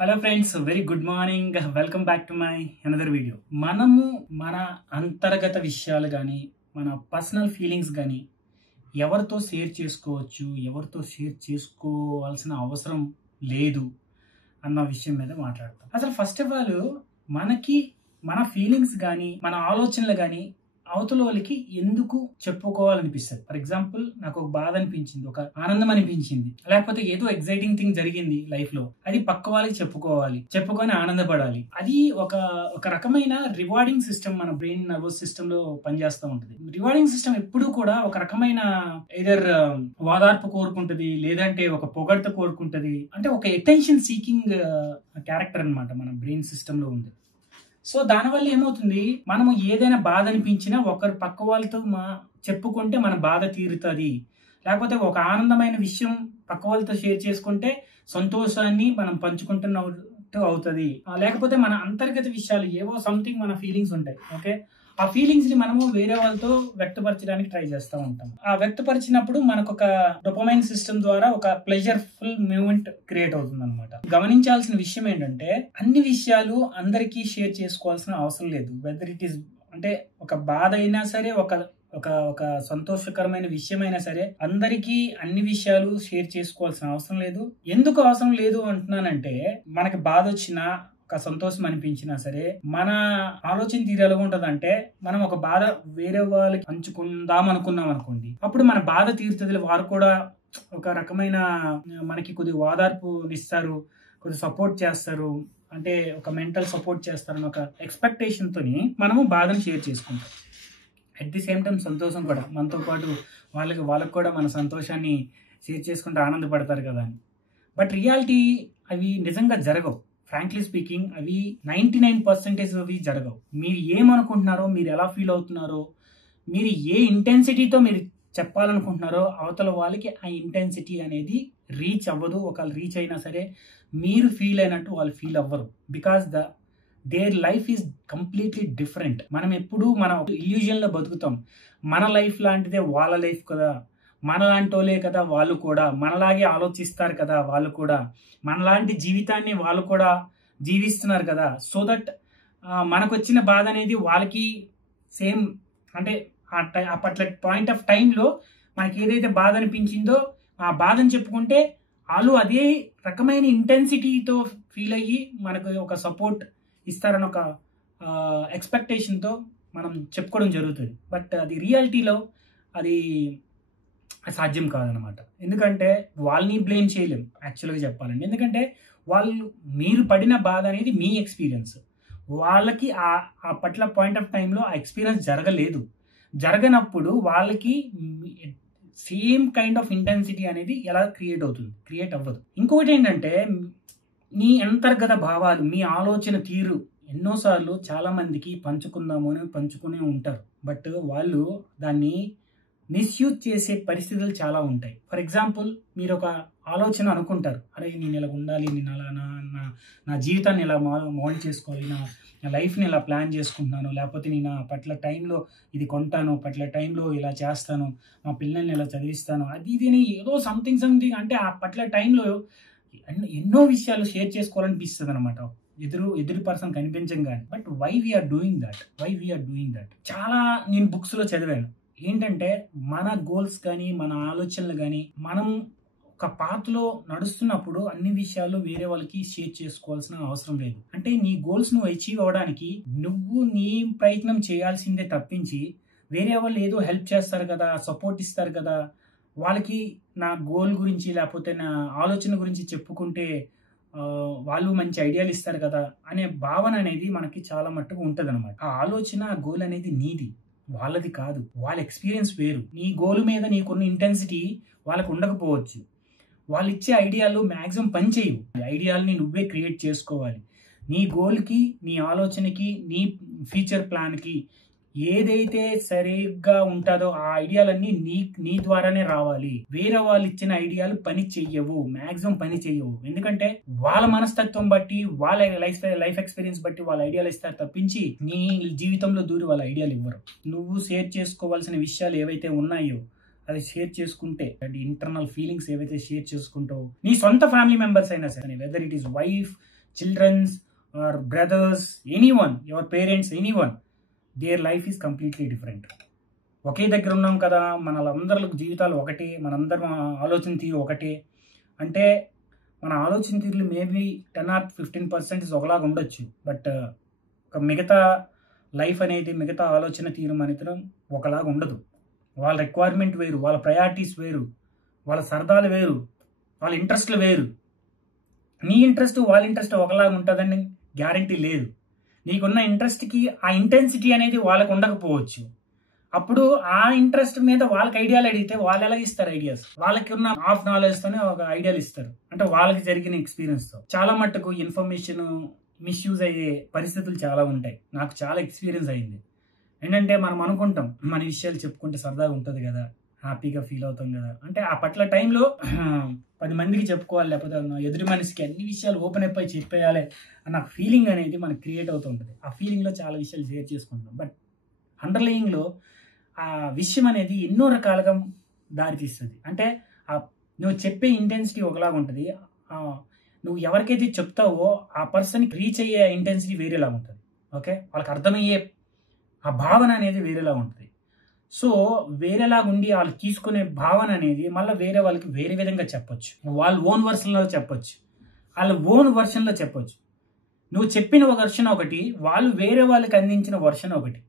Hello friends, very good morning. Welcome back to my another video. మనము మన అంతర్గత విషయాలు కానీ మన పర్సనల్ ఫీలింగ్స్ కానీ ఎవరితో షేర్ చేసుకోవచ్చు, ఎవరితో షేర్ చేసుకోవాల్సిన అవసరం లేదు అన్న విషయం మీద మాట్లాడతాం. అసలు ఫస్ట్ ఆఫ్ ఆల్ మనకి మన ఫీలింగ్స్ కానీ మన ఆలోచనలు కానీ అవతల వాళ్ళకి ఎందుకు చెప్పుకోవాలనిపిస్తుంది. ఫర్ ఎగ్జాంపుల్, నాకు ఒక బాధ అనిపించింది, ఒక ఆనందం అనిపించింది, లేకపోతే ఏదో ఎక్సైటింగ్ థింగ్ జరిగింది లైఫ్ లో, అది పక్క వాళ్ళకి చెప్పుకొని ఆనందపడాలి. అది ఒక రకమైన రివార్డింగ్ సిస్టమ్ మన బ్రెయిన్ నర్వస్ సిస్టమ్ లో పనిచేస్తూ ఉంటుంది. రివార్డింగ్ సిస్టమ్ ఎప్పుడు కూడా ఒక రకమైన ఎదర్ వాదార్పు కోరుకుంటది, లేదంటే ఒక పొగడ్త కోరుకుంటది. అంటే ఒక అటెన్షన్ సీకింగ్ క్యారెక్టర్ అన్నమాట మన బ్రెయిన్ సిస్టమ్ లో ఉంది. సో దానివల్ల ఏమవుతుంది, మనము ఏదైనా బాధ అనిపించినా ఒకరు పక్క వాళ్ళతో చెప్పుకుంటే మన బాధ తీరుతుంది, లేకపోతే ఒక ఆనందమైన విషయం పక్క వాళ్ళతో షేర్ చేసుకుంటే సంతోషాన్ని మనం పంచుకుంటున్నట్టు అవుతుంది. లేకపోతే మన అంతర్గత విషయాలు ఏవో సంథింగ్ మన ఫీలింగ్స్ ఉంటాయి. ఓకే, ఆ ఫీలింగ్స్ ని మనము వేరే వాళ్ళతో వ్యక్తపరచడానికి ట్రై చేస్తూ ఉంటాం. ఆ వ్యక్తపరిచినప్పుడు మనకు ఒక డోపమైన్ సిస్టమ్ ద్వారా ఒక ప్లెజర్ఫుల్ మూమెంట్ క్రియేట్ అవుతుంది అనమాట. గమనించాల్సిన విషయం ఏంటంటే, అన్ని విషయాలు అందరికీ షేర్ చేసుకోవాల్సిన అవసరం లేదు. వెదర్ ఇట్ ఈస్ అంటే ఒక బాధ అయినా సరే, ఒక సంతోషకరమైన విషయం అయినా సరే, అందరికీ అన్ని విషయాలు షేర్ చేసుకోవాల్సిన అవసరం లేదు. ఎందుకు అవసరం లేదు అంటున్నానంటే, మనకి బాధ వచ్చినా ఒక సంతోషం అనిపించినా సరే, మన ఆలోచన తీరు ఎలా ఉంటదంటే, మనం ఒక బాధ వేరే వాళ్ళకి పంచుకుందాం అనుకున్నాం అనుకోండి, అప్పుడు మన బాధ తీరుతుంది. వారు కూడా ఒక రకమైన మనకి కొద్ది ఓదార్పునిస్తారు, కొద్ది సపోర్ట్ చేస్తారు, అంటే ఒక మెంటల్ సపోర్ట్ చేస్తారని ఒక ఎక్స్పెక్టేషన్ తోని మనము బాధను షేర్ చేసుకుంటాం. అట్ ది సేమ్ టైం సంతోషం కూడా మనతో పాటు వాళ్ళకి కూడా మన సంతోషాన్ని షేర్ చేసుకుంటూ ఆనందపడతారు కదా అని. బట్ రియాలిటీ అవి నిజంగా జరగవు. ఫ్రాంక్లీ స్పీకింగ్, అవి 99% అవి జరగవు. మీరు ఏమనుకుంటున్నారో, మీరు ఎలా ఫీల్ అవుతున్నారో, మీరు ఏ ఇంటెన్సిటీతో మీరు చెప్పాలనుకుంటున్నారో, అవతల వాళ్ళకి ఆ ఇంటెన్సిటీ అనేది రీచ్ అవ్వదు. ఒకవేళ రీచ్ అయినా సరే మీరు ఫీల్ అయినట్టు వాళ్ళు ఫీల్ అవ్వరు. Because there life is completely different. మనం ఎప్పుడు మన ఇల్యూజన్ లో బతుకుతాం. మన లైఫ్ లాంటిదే వాళ్ళ లైఫ్ కదా, మనలాంటి వాళ్ళే కదా వాళ్ళు కూడా, మనలాగే ఆలోచిస్తారు కదా వాళ్ళు కూడా, మనలాంటి జీవితాన్ని వాళ్ళు కూడా జీవిస్తున్నారు కదా. సో దట్ మనకు వచ్చిన బాధ అనేది వాళ్ళకి సేమ్, అంటే ఆ పట్ల పాయింట్ ఆఫ్ టైంలో మనకి ఏదైతే బాధ అనిపించిందో ఆ బాధను చెప్పుకుంటే వాళ్ళు అదే రకమైన ఇంటెన్సిటీతో ఫీల్ అయ్యి మనకు ఒక సపోర్ట్ ఇస్తారని ఒక ఎక్స్పెక్టేషన్తో మనం చెప్పుకోవడం జరుగుతుంది. బట్ అది రియాలిటీలో అది సాధ్యం కాదనమాట. ఎందుకంటే వాళ్ళని బ్లేమ్ చేయలేం యాక్చువల్గా చెప్పాలండి. ఎందుకంటే మీరు పడిన బాధ అనేది మీ ఎక్స్పీరియన్స్. వాళ్ళకి ఆ పట్ల పాయింట్ ఆఫ్ టైంలో ఆ ఎక్స్పీరియన్స్ జరగనప్పుడు వాళ్ళకి సేమ్ కైండ్ ఆఫ్ ఇంటెన్సిటీ అనేది ఎలా క్రియేట్ అవ్వదు. ఇంకొకటి ఏంటంటే, మీ అంతర్గత భావాలు, మీ ఆలోచన తీరు ఎన్నోసార్లు చాలా మందికి పంచుకునే ఉంటారు. బట్ వాళ్ళు దాన్ని మిస్యూజ్ చేసే పరిస్థితులు చాలా ఉంటాయి. ఫర్ ఎగ్జాంపుల్, మీరు ఒక ఆలోచన అనుకుంటారు, అరే నేను ఇలా ఉండాలి, నేను అలా నా జీవితాన్ని ఇలా మోల్డ్ చేసుకోవాలి, నా లైఫ్ని ఇలా ప్లాన్ చేసుకుంటున్నాను, లేకపోతే నేను పట్ల టైంలో ఇది కొంటాను, పట్ల టైంలో ఇలా చేస్తాను, మా పిల్లల్ని ఇలా చదివిస్తాను, అది ఇది ఏదో సంథింగ్ అంటే ఆ పట్ల టైంలో ఎన్నో విషయాలు షేర్ చేసుకోవాలనిపిస్తుంది అనమాట, ఎదురు పర్సన్ కనిపించంగానే. But why we are doing that చాలా నేను బుక్స్ లో చదివాను. ఏంటంటే, మన గోల్స్ కానీ మన ఆలోచనలు కానీ మనం ఒక పాత్లో నడుస్తున్నప్పుడు అన్ని విషయాలు వేరే వాళ్ళకి షేర్ చేసుకోవాల్సిన అవసరం లేదు. అంటే నీ గోల్స్ నువ్వు అచీవ్ అవ్వడానికి నువ్వు నీ ప్రయత్నం చేయాల్సిందే తప్పించి, వేరే వాళ్ళు ఏదో హెల్ప్ చేస్తారు కదా, సపోర్ట్ ఇస్తారు కదా, వాళ్ళకి నా గోల్ గురించి లేకపోతే నా ఆలోచన గురించి చెప్పుకుంటే వాళ్ళు మంచి ఐడియాలు ఇస్తారు కదా అనే భావన అనేది మనకి చాలా మట్టుకు ఉంటుంది అనమాట. ఆ ఆలోచన, ఆ గోల్ అనేది నీది, వాళ్ళది కాదు. వాళ్ళ ఎక్స్పీరియన్స్ వేరు. నీ గోల్ మీద నీకున్న ఇంటెన్సిటీ వాళ్ళకు ఉండకపోవచ్చు. వాళ్ళు ఇచ్చే ఐడియాలు మ్యాక్సిమం పని చేయవు. ఐడియాలని నువ్వే క్రియేట్ చేసుకోవాలి. నీ గోల్కి, నీ ఆలోచనకి, నీ ఫ్యూచర్ ప్లాన్కి ఏదైతే సరిగ్గా ఉంటుందో ఆ ఐడియాలన్నీ నీ ద్వారానే రావాలి. వేరే వాళ్ళు ఇచ్చిన ఐడియాలు మ్యాక్సిమం పని చెయ్యవు. ఎందుకంటే వాళ్ళ మనస్తత్వం బట్టి, వాళ్ళ లైఫ్ ఎక్స్పీరియన్స్ బట్టి వాళ్ళ ఐడియాలు ఇస్తారు తప్పించి నీ జీవితంలో దూరి వాళ్ళ ఐడియాలు ఇవ్వరు. నువ్వు షేర్ చేసుకోవాల్సిన విషయాలు ఏవైతే ఉన్నాయో అది షేర్ చేసుకుంటే, ఇంటర్నల్ ఫీలింగ్స్ ఏవైతే షేర్ చేసుకుంటావో, నీ సొంత ఫ్యామిలీ మెంబర్స్ అయినా సరే, whether it is wife, childrens or brothers, anyone, your parents, anyone, their life is completely different. ఒకే దగ్గర ఉన్నాం కదా, మనందరి జీవితాలు ఒకటే, మనందరం ఆలోచన తీరు ఒకటే అంటే మన ఆలోచన తీరులు మేబీ 10 or 15% ఒకలాగా ఉండొచ్చు. బట్ మిగతా లైఫ్ అనేది, మిగతా ఆలోచన తీరు మనిద్దరం ఒకలాగా ఉండదు. వాళ్ళ రిక్వైర్మెంట్ వేరు, వాళ్ళ ప్రయారిటీస్ వేరు, వాళ్ళ సరదాలు వేరు, వాళ్ళ ఇంట్రెస్ట్లు వేరు. నీ ఇంట్రెస్ట్ వాళ్ళ ఇంట్రెస్ట్ ఒకలాగా ఉంటుందని గ్యారంటీ లేదు. నీకున్న ఇంట్రెస్ట్కి ఆ ఇంటెన్సిటీ అనేది వాళ్ళకు ఉండకపోవచ్చు. అప్పుడు ఆ ఇంట్రెస్ట్ మీద వాళ్ళకి ఐడియాలు అడిగితే వాళ్ళు ఎలా ఇస్తారు ఐడియాస్? వాళ్ళకి ఉన్న హాఫ్ నాలెడ్జ్ తోనే ఒక ఐడియాలు ఇస్తారు, అంటే వాళ్ళకి జరిగిన ఎక్స్పీరియన్స్ తో. చాలా మట్టుకు ఇన్ఫర్మేషన్ మిస్యూజ్ అయ్యే పరిస్థితులు చాలా ఉంటాయి. నాకు చాలా ఎక్స్పీరియన్స్ అయింది. ఏంటంటే మనం అనుకుంటాం మన విషయాలు చెప్పుకుంటే సరదాగా ఉంటుంది కదా, హ్యాపీగా ఫీల్ అవుతాం కదా, అంటే ఆ పట్ల టైంలో 10 మందికి చెప్పుకోవాలి, లేకపోతే ఎదుటి మనిషికి అన్ని విషయాలు ఓపెన్ అయిపోయి చెప్పేయాలి అన్న ఫీలింగ్ అనేది మనకు క్రియేట్ అవుతుంటుంది. ఆ ఫీలింగ్లో చాలా విషయాలు షేర్ చేసుకుంటాం. బట్ అండర్లయింగ్లో ఆ విషయం అనేది ఎన్నో రకాలుగా దారితీస్తుంది. అంటే నువ్వు చెప్పే ఇంటెన్సిటీ ఒకలాగా ఉంటుంది, నువ్వు ఎవరికైతే చెప్తావో ఆ పర్సన్కి రీచ్ అయ్యే ఇంటెన్సిటీ వేరేలా ఉంటుంది. ఓకే, వాళ్ళకి అర్థమయ్యే ఆ భావన అనేది వేరేలా ఉంటుంది. సో వేరేలాగా ఉండి వాళ్ళు తీసుకునే భావన అనేది మళ్ళీ వేరే వాళ్ళకి వేరే విధంగా చెప్పొచ్చు. వాళ్ళ ఓన్ వర్షన్లో చెప్పొచ్చు, వాళ్ళ ఓన్ వర్షన్లో చెప్పొచ్చు. నువ్వు చెప్పిన ఒక వర్షన్ ఒకటి, వాళ్ళు వేరే వాళ్ళకి అందించిన వర్షన్ ఒకటి,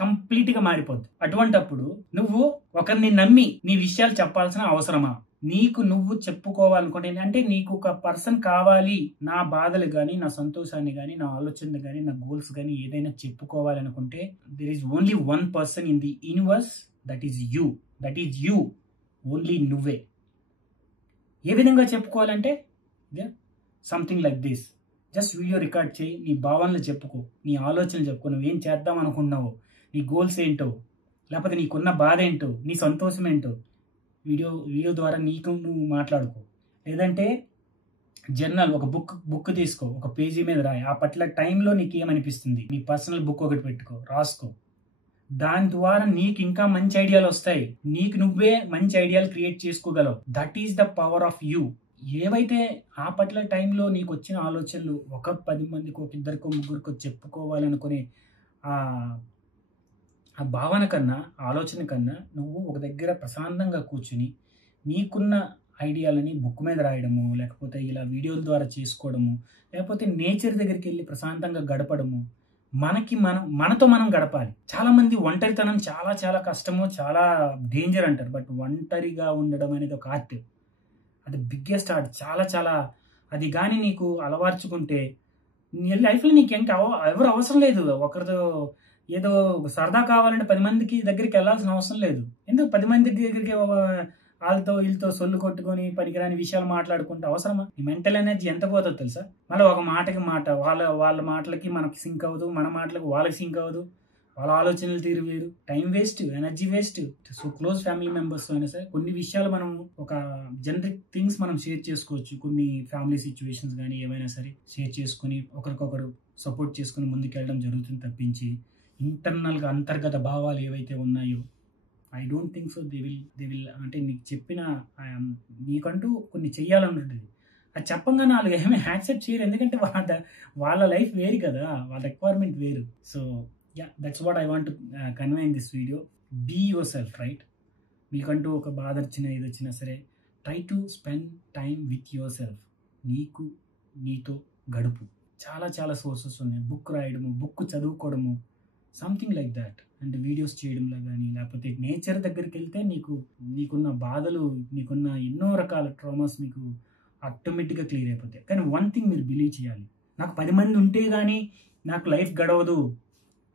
కంప్లీట్గా మారిపోద్ది. అటువంటప్పుడు నువ్వు ఒకరిని నమ్మి నీ విషయాలు చెప్పాల్సిన అవసరమా? నీకు నువ్వు చెప్పుకోవాలనుకుంటే, అంటే నీకు ఒక పర్సన్ కావాలి, నా బాధలు కానీ, నా సంతోషాన్ని కానీ, నా ఆలోచనలు కానీ, నా గోల్స్ కానీ ఏదైనా చెప్పుకోవాలనుకుంటే there is only one person in the universe, that is you, only నువ్వే. ఏ విధంగా చెప్పుకోవాలంటే something like this. Just video record చేయి, నీ భావనలు చెప్పుకో, నీ ఆలోచనలు చెప్పుకో, నువ్వేం చేద్దాం అనుకున్నావో, నీ గోల్స్ ఏంటో, లేకపోతే నీకున్న బాధ ఏంటో, నీ సంతోషం ఏంటో వీడియో ద్వారా నీకు నువ్వు మాట్లాడుకో. లేదంటే జర్నల్, ఒక బుక్ తీసుకో, ఒక పేజీ మీద రాయి. ఆ పట్ల టైంలో నీకు ఏమనిపిస్తుంది, నీ పర్సనల్ బుక్ ఒకటి పెట్టుకో, రాసుకో. దాని ద్వారా నీకు ఇంకా మంచి ఐడియాలు వస్తాయి, నీకు నువ్వే మంచి ఐడియాలు క్రియేట్ చేసుకోగలవు. That is the power of you. ఏవైతే ఆ పట్ల టైంలో నీకు వచ్చిన ఆలోచనలు ఒక 10 మందికి, ఒక ఇద్దరికో ముగ్గురికో చెప్పుకోవాలనుకునే ఆ భావన కన్నా, ఆలోచన కన్నా, నువ్వు ఒక దగ్గర ప్రశాంతంగా కూర్చుని నీకున్న ఐడియాలని బుక్ మీద రాయడము, లేకపోతే ఇలా వీడియోల ద్వారా చేసుకోవడము, లేకపోతే నేచర్ దగ్గరికి వెళ్ళి ప్రశాంతంగా గడపడము, మనతో మనం గడపాలి. చాలా మంది ఒంటరితనం చాలా చాలా కష్టము, చాలా డేంజర్ అంటారు. బట్ ఒంటరిగా ఉండడం అనేది ఒక ఆర్ట్, అది బిగ్గెస్ట్ ఆర్ట్. చాలా చాలా అది కానీ నీకు అలవర్చుకుంటే నీ లైఫ్లో నీకు ఇంకా ఎవరు అవసరం లేదు. ఒకరితో ఏదో సరదా కావాలంటే 10 మందికి దగ్గరికి వెళ్ళాల్సిన అవసరం లేదు. ఎందుకు 10 మంది దగ్గరికి వాళ్ళతో వీళ్ళతో సొల్లు కొట్టుకొని పనికిరాని విషయాలు మాట్లాడుకుంటే అవసరమా? ఈ మెంటల్ ఎనర్జీ ఎంత పోతుందో తెలుసా? మళ్ళీ ఒక మాటకి మాట, వాళ్ళ మాటలకి మనకి సింక్ అవ్వదు, మన మాటలకు వాళ్ళకి సింక్ అవ్వదు, వాళ్ళ ఆలోచనలు తీరు వేరు, time waste, energy waste. So close family మెంబర్స్తో అయినా సరే కొన్ని విషయాలు మనం ఒక జనరిక్ థింగ్స్ మనం షేర్ చేసుకోవచ్చు. కొన్ని ఫ్యామిలీ సిచ్యువేషన్స్ కానీ ఏమైనా సరే షేర్ చేసుకుని ఒకరికొకరు సపోర్ట్ చేసుకుని ముందుకెళ్ళడం జరుగుతుంది తప్పించి ఇంటర్నల్గా అంతర్గత భావాలు ఏవైతే ఉన్నాయో I don't think so they will అంటే నీకు చెప్పిన నీకంటూ కొన్ని చెయ్యాలనుంటుంది. అది చెప్పంగానే వాళ్ళు ఏమీ యాక్సెప్ట్ చేయరు, ఎందుకంటే వాళ్ళ లైఫ్ వేరు కదా, వాళ్ళ రిక్వైర్మెంట్ వేరు. So yeah, that's what I want to convey in this video. Be yourself, right? మీకంటూ ఒక బాధ వచ్చినా ఏది వచ్చినా సరే try to spend time with yourself. నీతో గడుపు. చాలా చాలా సోర్సెస్ ఉన్నాయి, బుక్ రాయడము, బుక్ చదువుకోవడము, సంథింగ్ లైక్ దాట్. అంటే వీడియోస్ చేయడంలో కానీ, లేకపోతే నేచర్ దగ్గరికి వెళ్తే నీకున్న బాధలు, నీకున్న ఎన్నో రకాల ట్రామాస్ మీకు ఆటోమేటిక్గా క్లియర్ అయిపోతాయి. కానీ వన్ థింగ్ మీరు బిలీవ్ చేయాలి, నాకు 10 మంది ఉంటే కానీ నాకు లైఫ్ గడవదు,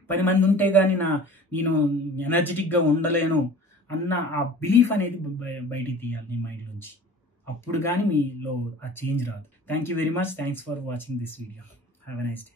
10 మంది ఉంటే కానీ నేను ఎనర్జెటిక్గా ఉండలేను అన్న ఆ బిలీఫ్ అనేది బయటికి తీయాలి నీ మైండ్ నుంచి. అప్పుడు కానీ మీలో ఆ చేంజ్ రాదు. Thank you very much. Thanks for watching this video. Have a nice day.